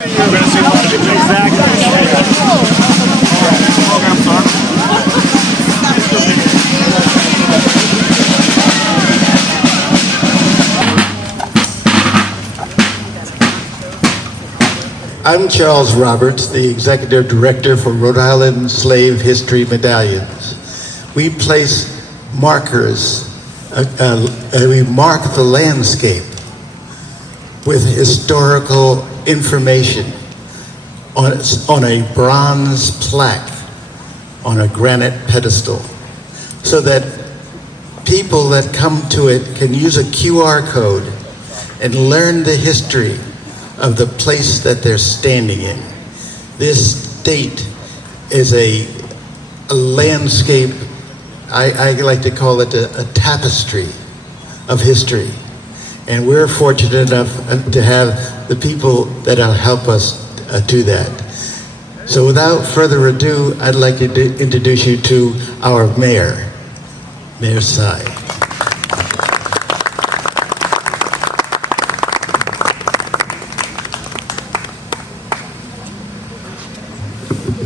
I'm Charles Roberts, the Executive Director for Rhode Island Slave History Medallions. We place markers, we mark the landscape with historical information on a bronze plaque on a granite pedestal, so that people that come to it can use a QR code and learn the history of the place that they're standing in. This state is a landscape, I like to call it a tapestry of history. And we're fortunate enough to have the people that'll help us do that. So without further ado, I'd like to introduce you to our mayor, Mayor Sy.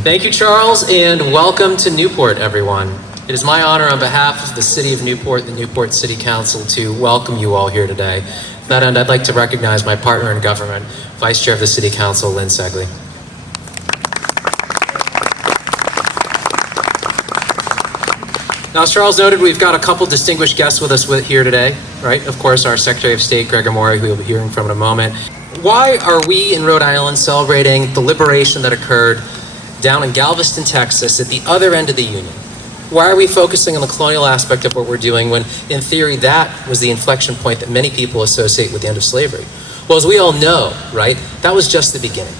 Thank you, Charles, and welcome to Newport, everyone. It is my honor on behalf of the City of Newport, the Newport City Council, to welcome you all here today. To that end, I'd like to recognize my partner in government, Vice Chair of the City Council, Lynn Segley. Now, as Charles noted, we've got a couple distinguished guests with us here today, right? Of course, our Secretary of State, Gregor Maury, who you'll be hearing from in a moment. Why are we in Rhode Island celebrating the liberation that occurred down in Galveston, Texas, at the other end of the Union? Why are we focusing on the colonial aspect of what we're doing when, in theory, that was the inflection point that many people associate with the end of slavery? Well, as we all know, right, that was just the beginning.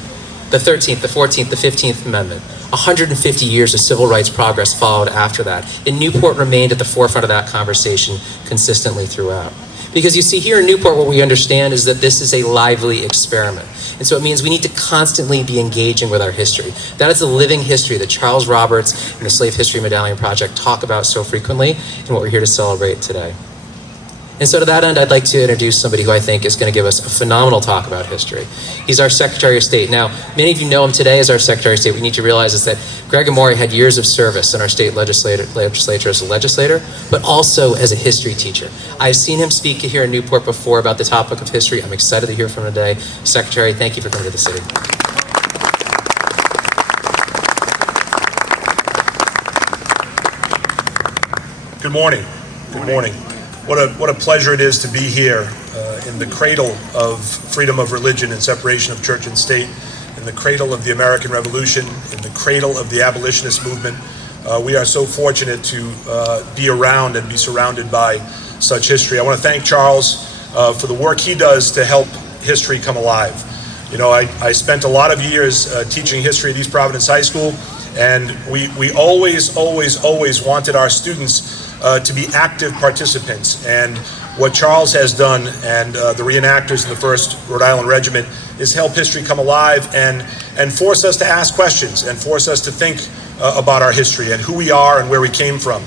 The 13th, the 14th, the 15th Amendment, 150 years of civil rights progress followed after that, and Newport remained at the forefront of that conversation consistently throughout. Because you see, here in Newport, what we understand is that this is a lively experiment. And so it means we need to constantly be engaging with our history. That is the living history that Charles Roberts and the Slave History Medallion Project talk about so frequently, and what we're here to celebrate today. And so to that end, I'd like to introduce somebody who I think is going to give us a phenomenal talk about history. He's our Secretary of State. Now, many of you know him today as our Secretary of State. We need to realize is that Gregor Maury had years of service in our state legislature as a legislator, but also as a history teacher. I've seen him speak here in Newport before about the topic of history. I'm excited to hear from him today. Secretary, thank you for coming to the city. Good morning. Good morning. What a pleasure it is to be here in the cradle of freedom of religion and separation of church and state, in the cradle of the American Revolution, in the cradle of the abolitionist movement. We are so fortunate to be around and be surrounded by such history. I want to thank Charles for the work he does to help history come alive. You know, I spent a lot of years teaching history at East Providence High School, and we always wanted our students to be active participants. And what Charles has done, and the reenactors in the 1st Rhode Island Regiment, is help history come alive and force us to ask questions and force us to think about our history and who we are and where we came from.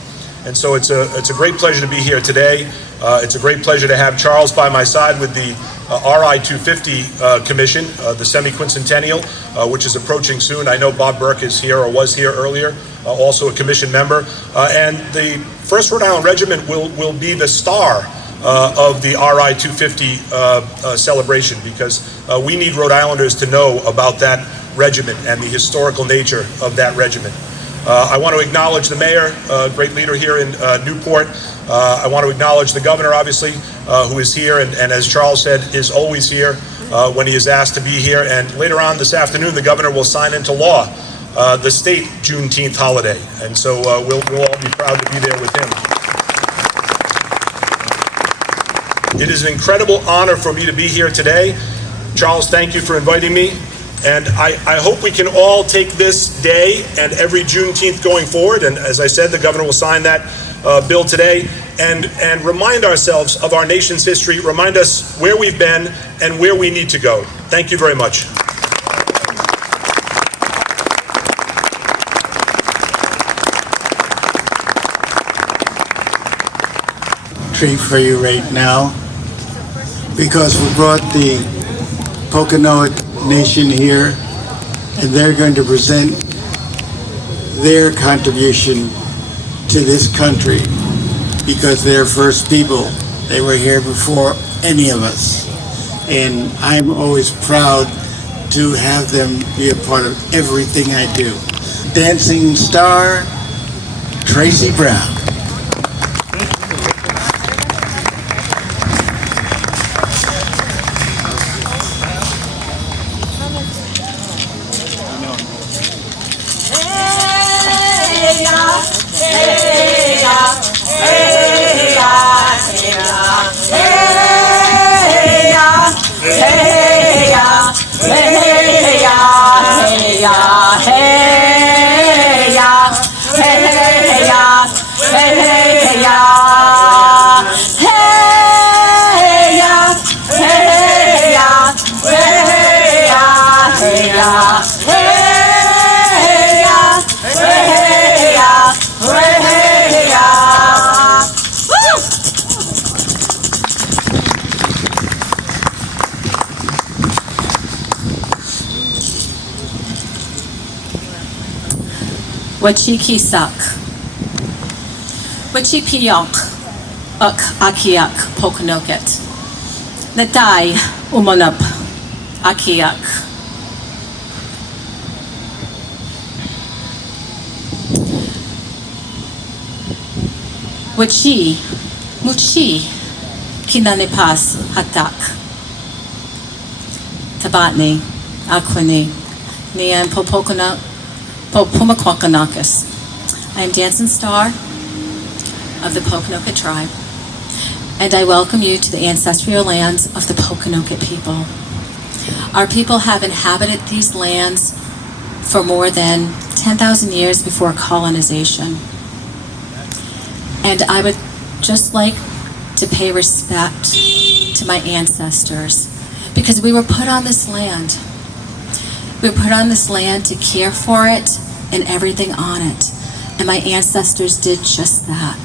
And so it's a great pleasure to be here today. It's a great pleasure to have Charles by my side with the RI 250 Commission, the semi-quincentennial, which is approaching soon. I know Bob Burke is here or was here earlier, also a commission member. And the 1st Rhode Island Regiment will be the star of the RI 250 celebration, because we need Rhode Islanders to know about that regiment and the historical nature of that regiment. I want to acknowledge the mayor, great leader here in Newport. I want to acknowledge the governor, obviously, who is here and as Charles said, is always here when he is asked to be here. And later on this afternoon, the governor will sign into law the state Juneteenth holiday. And so we'll all be proud to be there with him. It is an incredible honor for me to be here today. Charles, thank you for inviting me. And I hope we can all take this day and every Juneteenth going forward, and as I said, the governor will sign that bill today, and remind ourselves of our nation's history, remind us where we've been and where we need to go. Thank you very much. Treat for you right now, because we brought the Pocono nation here, and they're going to present their contribution to this country because they're first people. They were here before any of us. And I'm always proud to have them be a part of everything I do. Dancing star, Tracy Brown. Wachiki sak. Wachi piyonk. Uk akiak pokonoket. Natai umonap akiak. Wachi muchi kinanipas hatak. Tabatni akwini. Nian popokona Pumaquacanacus. I am Dancing Star of the Pokanoket tribe, and I welcome you to the ancestral lands of the Pokanoket people. Our people have inhabited these lands for more than 10,000 years before colonization. And I would just like to pay respect to my ancestors because we were put on this land. We were put on this land to care for it and everything on it. And my ancestors did just that.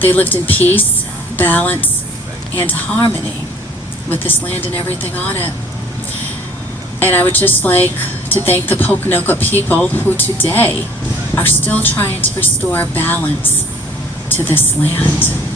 They lived in peace, balance, and harmony with this land and everything on it. And I would just like to thank the Pokanoket people who today are still trying to restore balance to this land.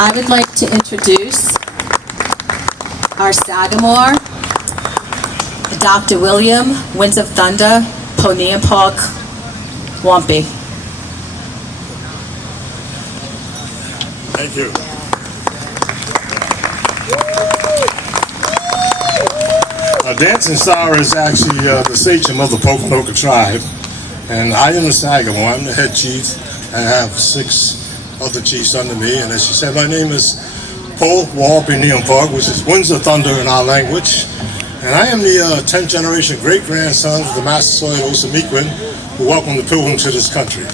I would like to introduce our Sagamore, Dr. William Winds of Thunder Poniampok Wampy. Thank you. Dancing Star is actually the sachem of the Poconoke tribe, and I am the Sagamore. I'm the head chief. I have 6 other chiefs under me, and as she said, my name is Paul Walpi Newport, which is Winds of Thunder in our language, and I am the 10th generation great-grandson of the Massasoit Osamequin, who welcomed the Pilgrims to this country.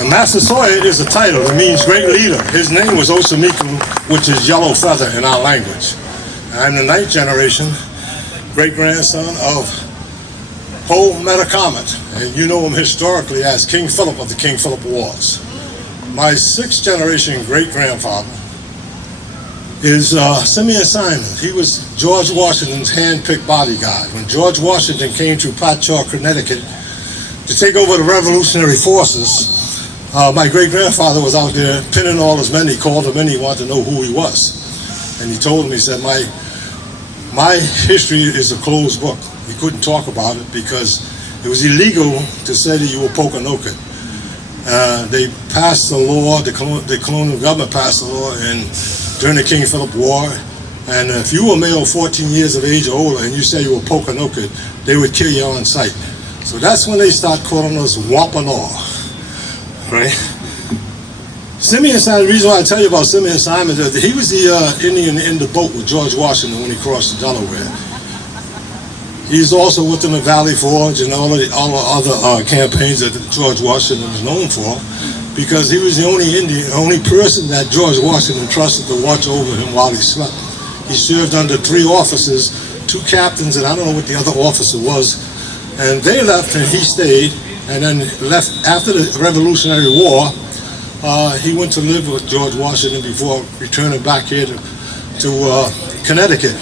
And Massasoit is a title. It means great leader. His name was Osamequin, which is yellow feather in our language. And I'm the 9th generation great-grandson of Poe Metacomet, and you know him historically as King Philip of the King Philip Wars. My 6th generation great-grandfather is Simeon Simon. He was George Washington's hand-picked bodyguard. When George Washington came to Patchogue, Connecticut to take over the revolutionary forces, my great-grandfather was out there pinning all his men. He called them in. He wanted to know who he was. And he told him, he said, my history is a closed book. We couldn't talk about it because it was illegal to say that you were Poconoke. They passed a law, the colonial government passed a law during the King Philip War, and if you were male 14 years of age or older and you say you were Poconoke, they would kill you on sight. So that's when they start calling us Wampanoag, right? Simeon Simon, the reason why I tell you about Simeon Simon is that he was the Indian in the boat with George Washington when he crossed the Delaware. He's also with them at Valley Forge and all the other campaigns that George Washington was known for, because he was the only person that George Washington trusted to watch over him while he slept. He served under 3 officers, 2 captains, and I don't know what the other officer was. And they left and he stayed, and then left after the Revolutionary War. He went to live with George Washington before returning back here to Connecticut,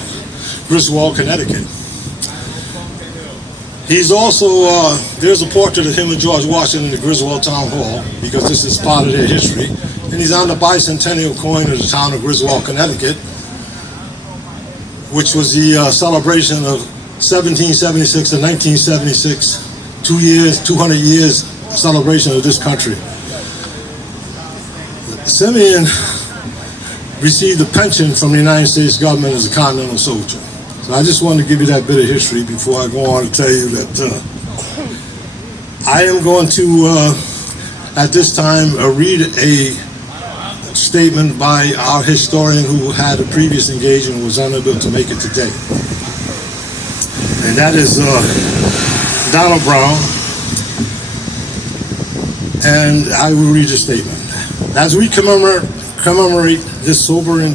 Griswold, Connecticut. He's also, there's a portrait of him and George Washington in the Griswold Town Hall, because this is part of their history. And he's on the bicentennial coin of the town of Griswold, Connecticut, which was the celebration of 1776 and 1976, 200 years celebration of this country. Simeon received a pension from the United States government as a Continental soldier. So I just wanted to give you that bit of history before I go on to tell you that I am going to, at this time, read a statement by our historian who had a previous engagement and was unable to make it today. And that is Donald Brown. And I will read the statement. As we commemorate this sobering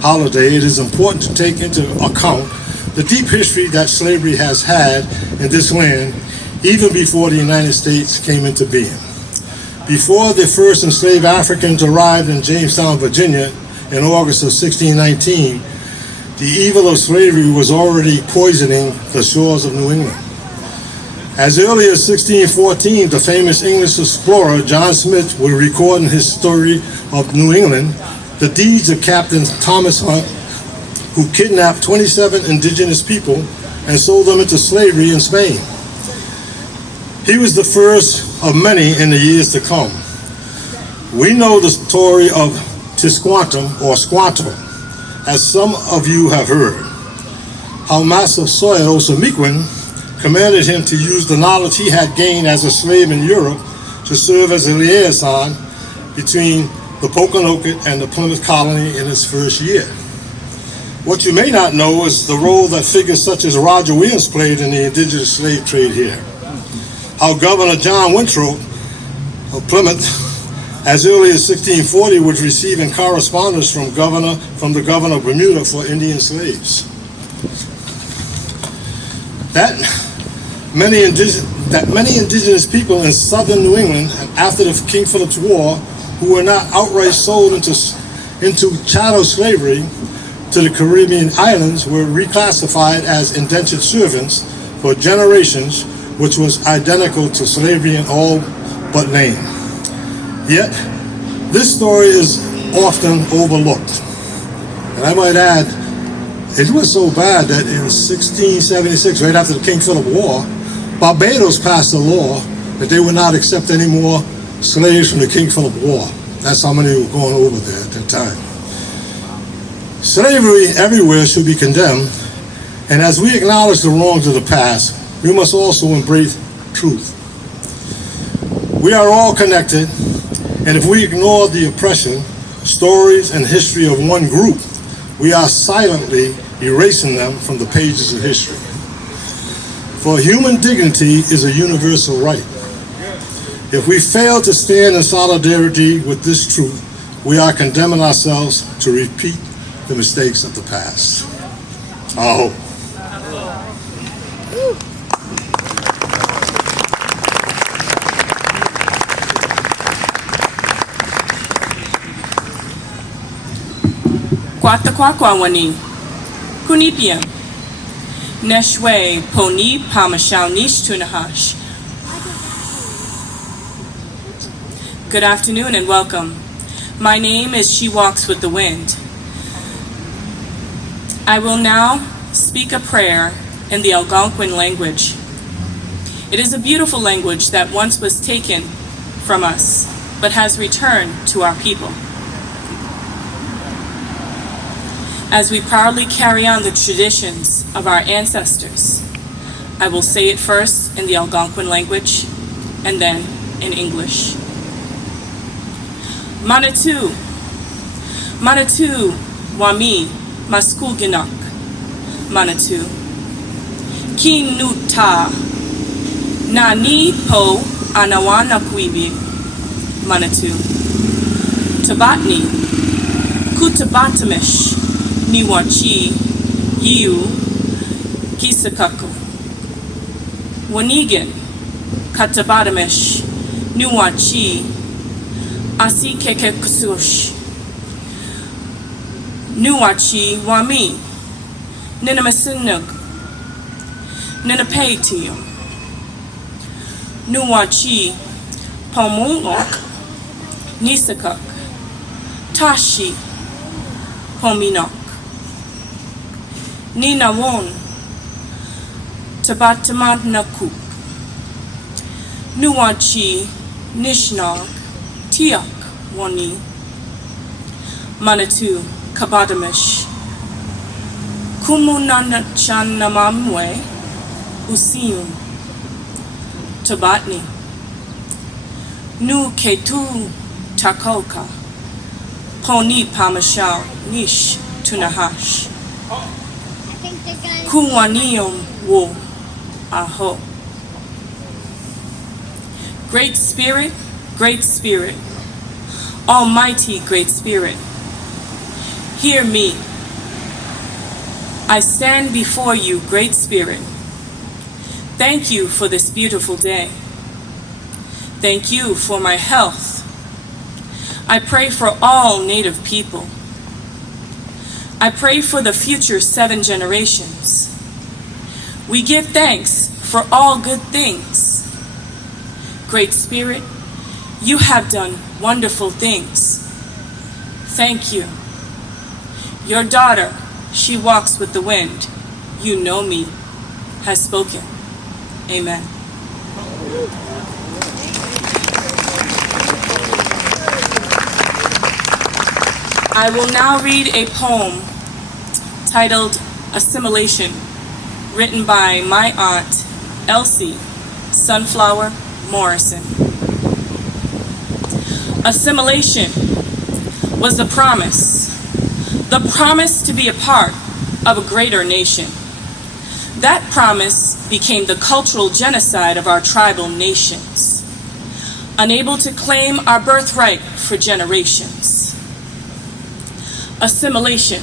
holiday, it is important to take into account the deep history that slavery has had in this land even before the United States came into being. Before the first enslaved Africans arrived in Jamestown, Virginia in August of 1619, the evil of slavery was already poisoning the shores of New England. As early as 1614, the famous English explorer John Smith would record in his story of New England the deeds of Captain Thomas Hunt, who kidnapped 27 indigenous people and sold them into slavery in Spain. He was the first of many in the years to come. We know the story of Tisquantum or Squanto, as some of you have heard, how Massasoit Osamequin commanded him to use the knowledge he had gained as a slave in Europe to serve as a liaison between the Poconoke and the Plymouth colony in its first year. What you may not know is the role that figures such as Roger Williams played in the indigenous slave trade here. How Governor John Winthrop of Plymouth, as early as 1640, was receiving correspondence from the governor of Bermuda for Indian slaves. That many indigenous people in southern New England, after the King Philip's War, who were not outright sold into chattel slavery to the Caribbean islands, were reclassified as indentured servants for generations, which was identical to slavery in all but name. Yet, this story is often overlooked. And I might add, it was so bad that in 1676, right after the King Philip War, Barbados passed a law that they would not accept any more slaves from the King Philip War. That's how many were going over there at that time. Slavery everywhere should be condemned, And as we acknowledge the wrongs of the past, we must also embrace truth. We are all connected, and if we ignore the oppression, stories, and history of one group, we are silently erasing them from the pages of history. For human dignity is a universal right. If we fail to stand in solidarity with this truth, we are condemning ourselves to repeat the mistakes of the past. I hope. Kwatakwakawani, Kunipia, Neshwe, Poni, Pamashawnish Tunahash. Good afternoon and welcome. My name is She Walks with the Wind. I will now speak a prayer in the Algonquin language. It is a beautiful language that once was taken from us, but has returned to our people. As we proudly carry on the traditions of our ancestors, I will say it first in the Algonquin language and then in English. Manitou, Manitou, Wami, Maskuginak, Manitou. Kinuta, Nani Po Anawanakwibi, Manitou. Tabatni, Kutabatamish, Niwachi, Yiu, Kisakaku. Wanigan, Katabatamish, Niwachi, Asikeke Kusush. Nuachi Wami, Ninamasinug, Ninapaitio. Nuachi Pomulok, Nisakuk, Tashi, Pominok. Ninawon, Tabatamad Nakuk. Nuachi Nishnog, Tiak Wani. Manitou, Kabadamish. Kumunanachanamamwe, Usium. Tabatni. Nu Ketu Takoka. Poni Pamashao Nish Tunahash. Kuwanium Wo Aho. Great Spirit, Almighty Great Spirit, hear me. I stand before you, Great Spirit. Thank you for this beautiful day. Thank you for my health. I pray for all Native people. I pray for the future 7 generations. We give thanks for all good things. Great Spirit, you have done wonderful things. Thank you. Your daughter, She Walks with the Wind, you know me, has spoken. Amen. I will now read a poem titled Assimilation, written by my aunt, Elsie Sunflower Morrison. Assimilation was the promise to be a part of a greater nation. That promise became the cultural genocide of our tribal nations, unable to claim our birthright for generations. Assimilation,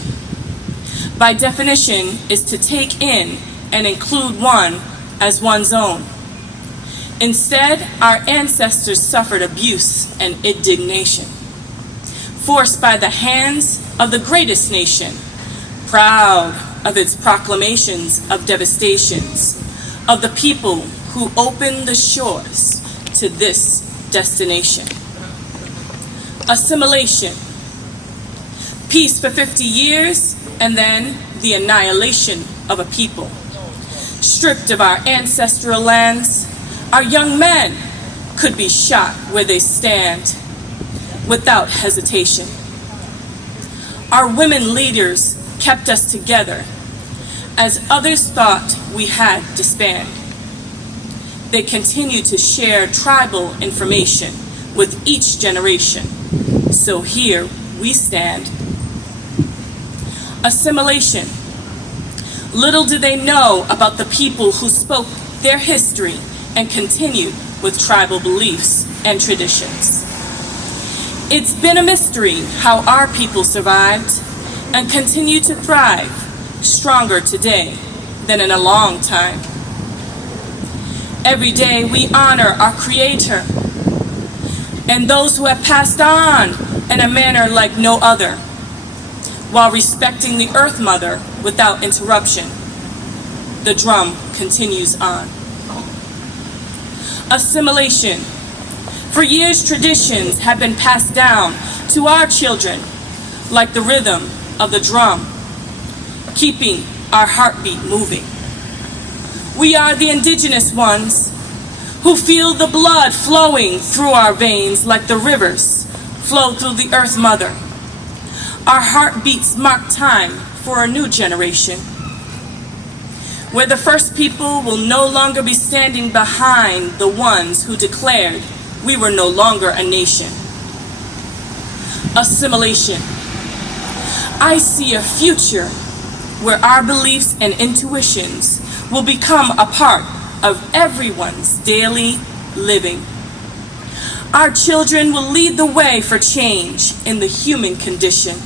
by definition, is to take in and include one as one's own. Instead, our ancestors suffered abuse and indignation, forced by the hands of the greatest nation, proud of its proclamations of devastations, of the people who opened the shores to this destination. Assimilation, peace for 50 years, and then the annihilation of a people. Stripped of our ancestral lands, our young men could be shot where they stand without hesitation. Our women leaders kept us together as others thought we had disbanded. They continue to share tribal information with each generation. So here we stand. Assimilation. Little do they know about the people who spoke their history and continued with tribal beliefs and traditions. It's been a mystery how our people survived and continue to thrive, stronger today than in a long time. Every day we honor our Creator and those who have passed on in a manner like no other, while respecting the Earth Mother without interruption. The drum continues on. Assimilation. For years, traditions have been passed down to our children like the rhythm of the drum, keeping our heartbeat moving. We are the indigenous ones who feel the blood flowing through our veins like the rivers flow through the Earth Mother. Our heartbeats mark time for a new generation, where the first people will no longer be standing behind the ones who declared we were no longer a nation. Assimilation. I see a future where our beliefs and intuitions will become a part of everyone's daily living. Our children will lead the way for change in the human condition.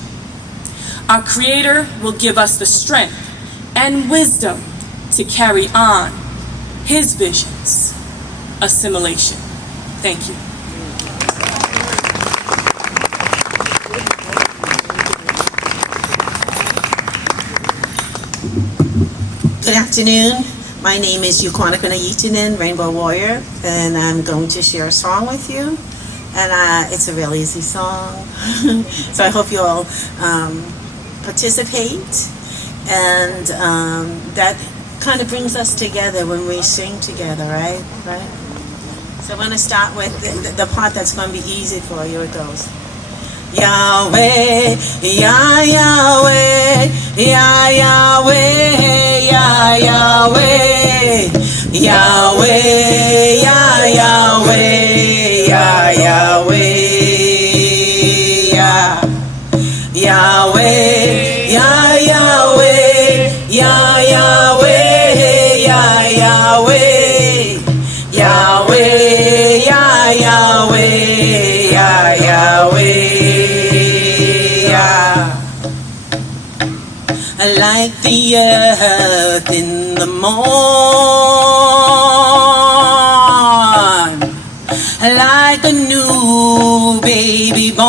Our Creator will give us the strength and wisdom to carry on His visions. Assimilation. Thank you. Good afternoon. My name is Yukwanika Yitinen, Rainbow Warrior, and I'm going to share a song with you. And it's a real easy song. So I hope you all participate. And that kind of brings us together when we sing together, right? So I'm going to start with the part that's going to be easy for you. It goes. Yahweh, Yah Yahweh, Yah Yahweh, Yah Yahweh, Yahweh, Yah Yahweh, Yah Yahweh, Yah Yahweh, Yah Yahweh, Yah Yahweh, Yah Yahweh, Yahweh, Yah Yahweh, Yah Yahweh. Like the earth in the morn, like a new baby born,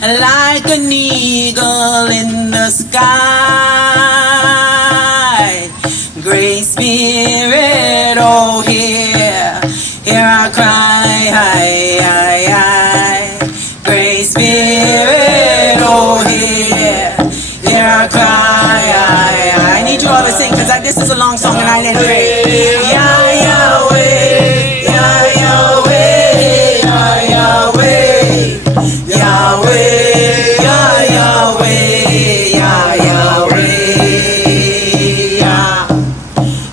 like an eagle in the sky. Great Spirit, oh hear I cry, Great Spirit, oh hear I cry, I need you all to sing, because this is a long song and I didn't pray. Yah Yahweh, Yah Yahweh, Yah Yahweh, Yahweh, Yah Yahweh, Yah Yahweh,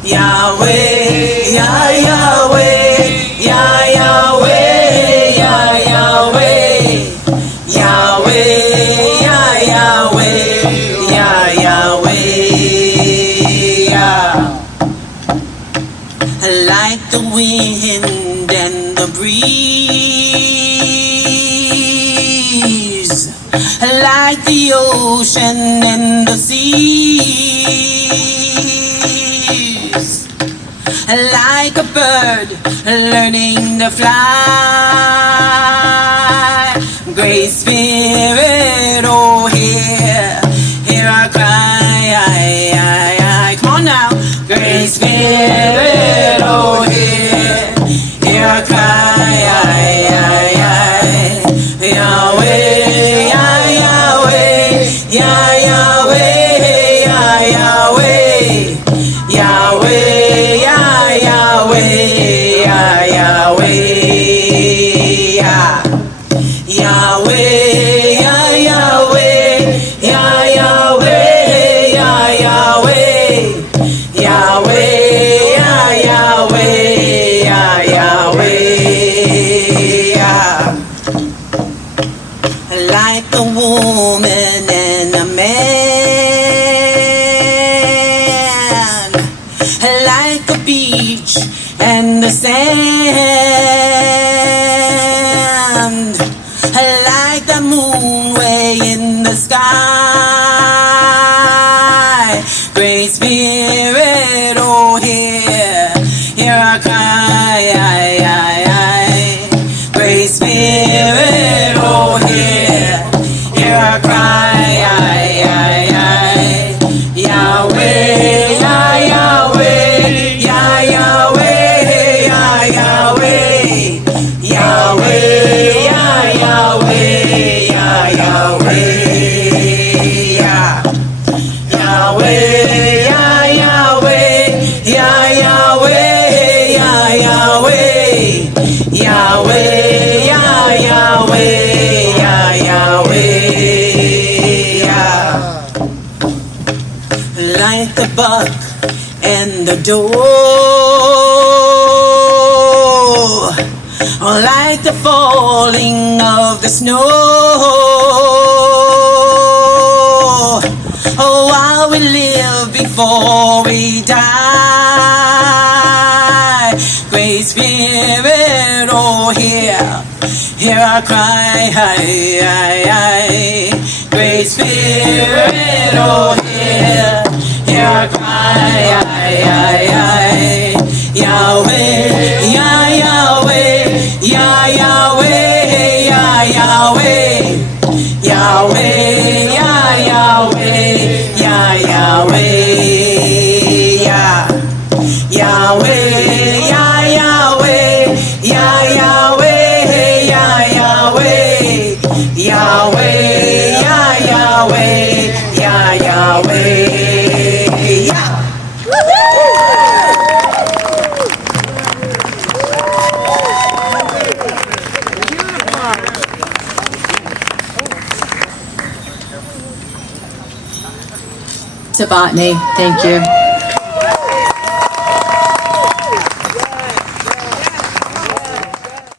Yahweh, Yah Yahweh, Yah Yahweh, Yah Yahweh, Yahweh, Yah Yahweh, Yah Yahweh, Yah. Like the wind and the breeze, like the ocean and the seas, like a bird learning to fly. Great Spirit, oh hear I cry, come on now. Great Spirit, oh hear I cry, Yahweh, Yah Yahweh, Yah Yahweh, Yah Yahweh, Yahweh, Yah Yahweh, Yah Yahweh, Yahweh, Yah Yahweh, like a beach and the sand, like the moon way in the sky. Great Spirit, oh, hear our cry. Great Spirit, oh, hear our cry. Yahweh, Yahweh, Yahweh, Yahweh, Yahweh, Yahweh, Yahweh, Yahweh, Yahweh, Yahweh, like the buck and the doe, like the falling of the snow. Oh, while we live before we die. Great Spirit, oh, hear our cry. Great Spirit, oh, hear our cry. Yahweh, Yahweh, Yahweh, Yahweh, Yahweh, Yahweh, Yahweh, Yahweh, To Botany, thank you.